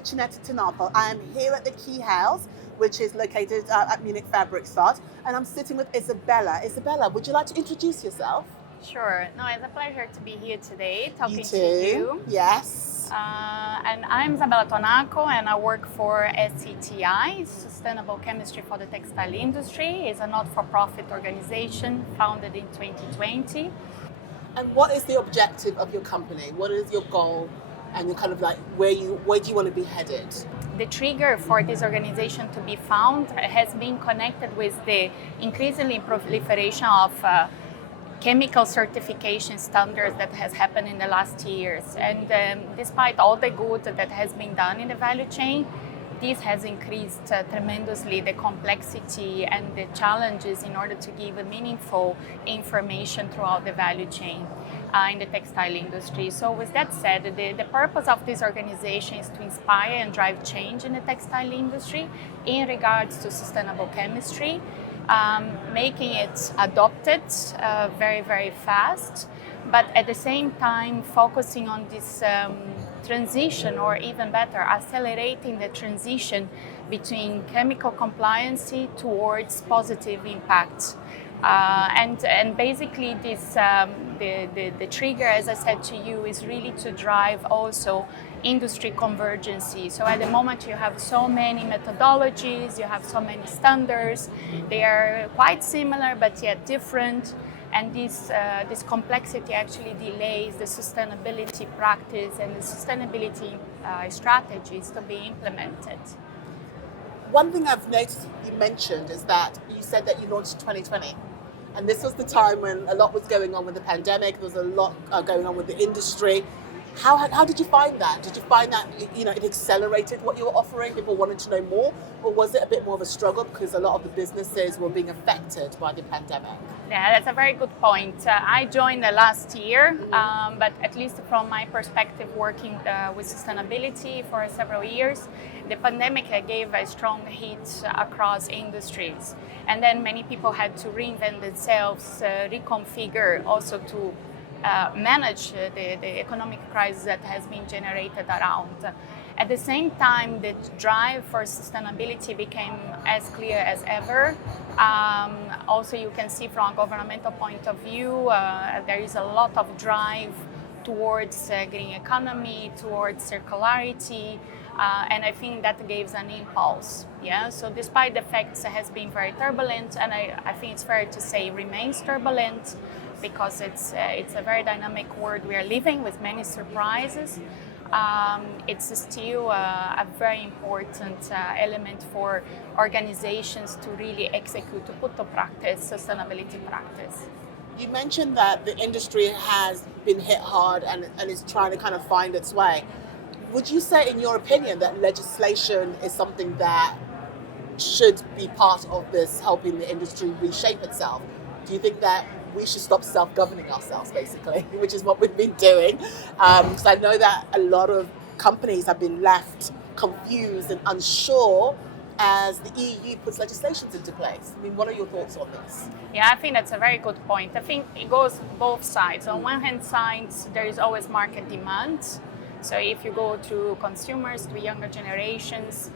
Muchaneta to Napel. I am here at the Key House, which is located at Munich Fabric Start, and I'm sitting with Isabella. Isabella, would you like to introduce yourself? Sure. No, it's a pleasure to be here today talking You to too. you. Yes. And I'm Isabella Tonaco, and I work for SCTI, Sustainable Chemistry for the Textile Industry. It's a not-for-profit organization founded in 2020. And what is the objective of your company? What is your goal? And you're kind of like, where do you want to be headed? The trigger for this organization to be found has been connected with the increasingly proliferation of chemical certification standards that has happened in the last years. And despite all the good that has been done in the value chain, this has increased tremendously the complexity and the challenges in order to give meaningful information throughout the value chain in the textile industry. So with that said, the purpose of this organization is to inspire and drive change in the textile industry in regards to sustainable chemistry, making it adopted very, very fast, but at the same time focusing on this transition, or even better, accelerating the transition between chemical compliancy towards positive impact. And basically this, the trigger, as I said to you, is really to drive also industry convergency. So at the moment you have so many methodologies, you have so many standards, they are quite similar but yet different. And this complexity actually delays the sustainability practice and the sustainability strategies to be implemented. One thing I've noticed you mentioned is that you said that you launched in 2020. And this was the time when a lot was going on with the pandemic, there was a lot going on with the industry. How did you find that? Did you find that it accelerated what you were offering? People wanted to know more? Or was it a bit more of a struggle because a lot of the businesses were being affected by the pandemic? Yeah, that's a very good point. I joined last year, but at least from my perspective, working with sustainability for several years, the pandemic gave a strong hit across industries. And then many people had to reinvent themselves, reconfigure, also to manage the economic crisis that has been generated around. At the same time, the drive for sustainability became as clear as ever. Also, you can see from a governmental point of view, there is a lot of drive towards green economy, towards circularity, and I think that gives an impulse. Yeah. So despite the fact it has been very turbulent, and I think it's fair to say remains turbulent, because it's a very dynamic world we are living with many surprises. It's still a very important element for organizations to really execute, to put to practice sustainability practice. You mentioned that the industry has been hit hard and is trying to kind of find its way. Would you say, in your opinion, that legislation is something that should be part of this helping the industry reshape itself? Do you think that we should stop self-governing ourselves, basically, which is what we've been doing? Because I know that a lot of companies have been left confused and unsure as the EU puts legislations into place. I mean, what are your thoughts on this? Yeah, I think that's a very good point. I think it goes both sides. On one hand side, there is always market demand. So if you go to consumers, to younger generations,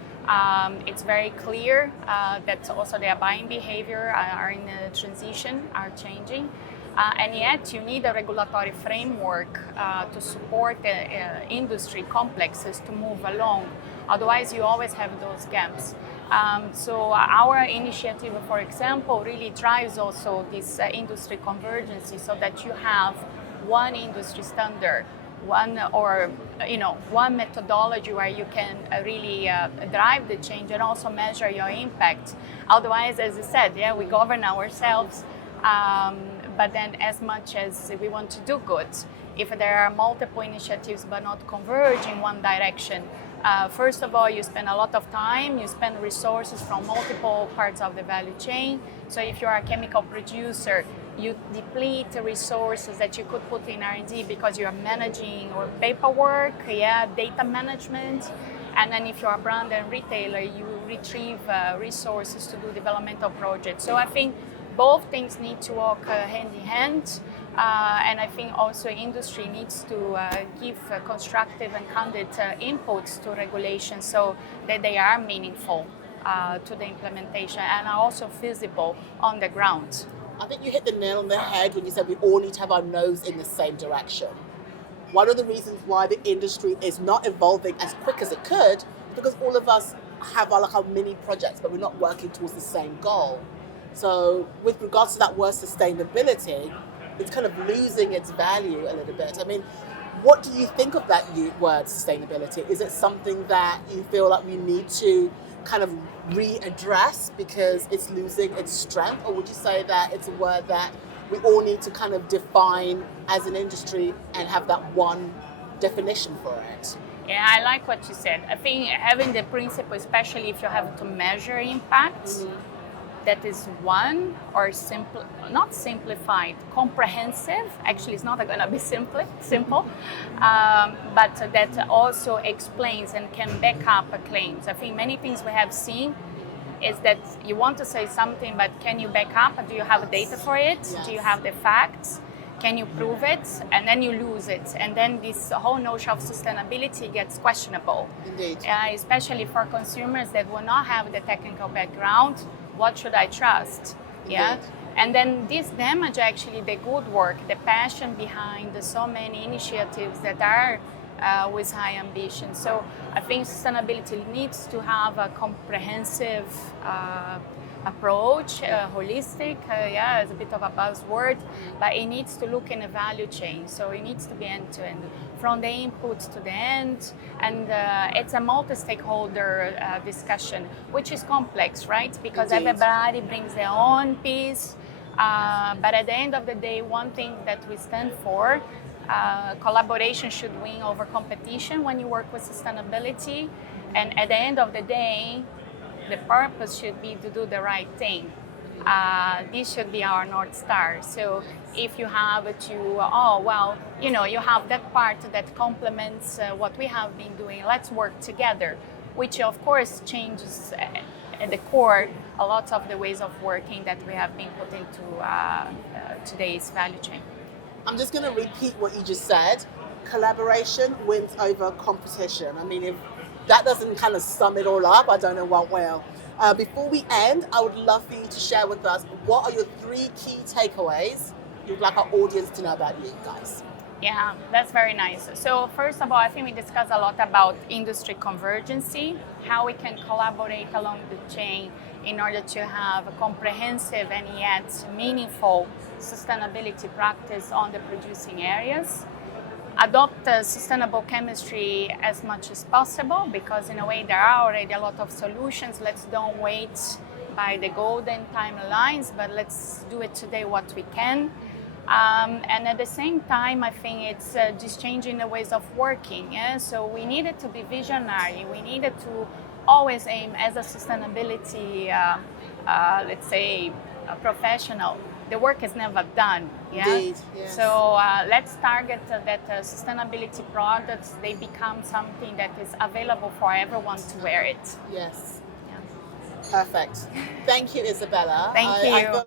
it's very clear that also their buying behavior are in a transition, are changing. And yet you need a regulatory framework to support the industry complexes to move along. Otherwise, you always have those gaps. So our initiative, for example, really drives also this industry convergence, so that you have one industry standard, one methodology where you can really drive the change and also measure your impact. Otherwise, as I said, yeah, we govern ourselves, but then as much as we want to do good, if there are multiple initiatives but not converge in one direction, first of all, you spend a lot of time, you spend resources from multiple parts of the value chain. So if you are a chemical producer, you deplete the resources that you could put in R&D because you are managing or paperwork, data management. And then if you're a brand and retailer, you retrieve resources to do developmental projects. So I think both things need to walk hand in hand. And I think also industry needs to give constructive and candid inputs to regulations so that they are meaningful to the implementation and are also feasible on the ground. I think you hit the nail on the head when you said we all need to have our nose in the same direction. One of the reasons why the industry is not evolving as quick as it could is because all of us have our mini projects, but we're not working towards the same goal. So with regards to that word sustainability, it's kind of losing its value a little bit. I mean, what do you think of that word sustainability? Is it something that you feel like we need to kind of readdress because it's losing its strength? Or would you say that it's a word that we all need to kind of define as an industry and have that one definition for it? Yeah, I like what you said. I think having the principle, especially if you have to measure impact, that is one, or not simplified, comprehensive. Actually, it's not going to be simple, but that also explains and can back up claims. I think many things we have seen is that you want to say something, but can you back up? Do you have data for it? Yes. Do you have the facts? Can you prove it? And then you lose it. And then this whole notion of sustainability gets questionable. Indeed. Especially for consumers that will not have the technical background. What should I trust? Yeah. Indeed. And then this damage actually the good work, the passion behind so many initiatives that are with high ambition. So I think sustainability needs to have a comprehensive approach, holistic, it's a bit of a buzzword, but it needs to look in a value chain. So it needs to be end-to-end, from the input to the end, and it's a multi-stakeholder discussion, which is complex, right? Because Indeed. Everybody brings their own piece, but at the end of the day, one thing that we stand for, collaboration should win over competition when you work with sustainability, and at the end of the day, the purpose should be to do the right thing. This should be our North Star. So if you have you have that part that complements what we have been doing, let's work together, which of course changes at the core a lot of the ways of working that we have been put into today's value chain. I'm just going to repeat what you just said. Collaboration wins over competition. I mean, if that doesn't kind of sum it all up, I don't know what will. Before we end, I would love for you to share with us what are your 3 key takeaways you'd like our audience to know about you guys. Yeah, that's very nice. So first of all, I think we discussed a lot about industry convergency, how we can collaborate along the chain in order to have a comprehensive and yet meaningful sustainability practice on the producing areas. Adopt sustainable chemistry as much as possible, because in a way there are already a lot of solutions. Let's don't wait by the golden timelines, but let's do it today what we can. And at the same time, I think it's just changing the ways of working. Yeah? So we needed to be visionary. We needed to always aim as a sustainability, let's say, a professional. The work is never done. Yeah? Indeed, yes. So let's target that sustainability products, they become something that is available for everyone to wear it. Yes. Yeah. Perfect. Thank you, Isabella. Thank you.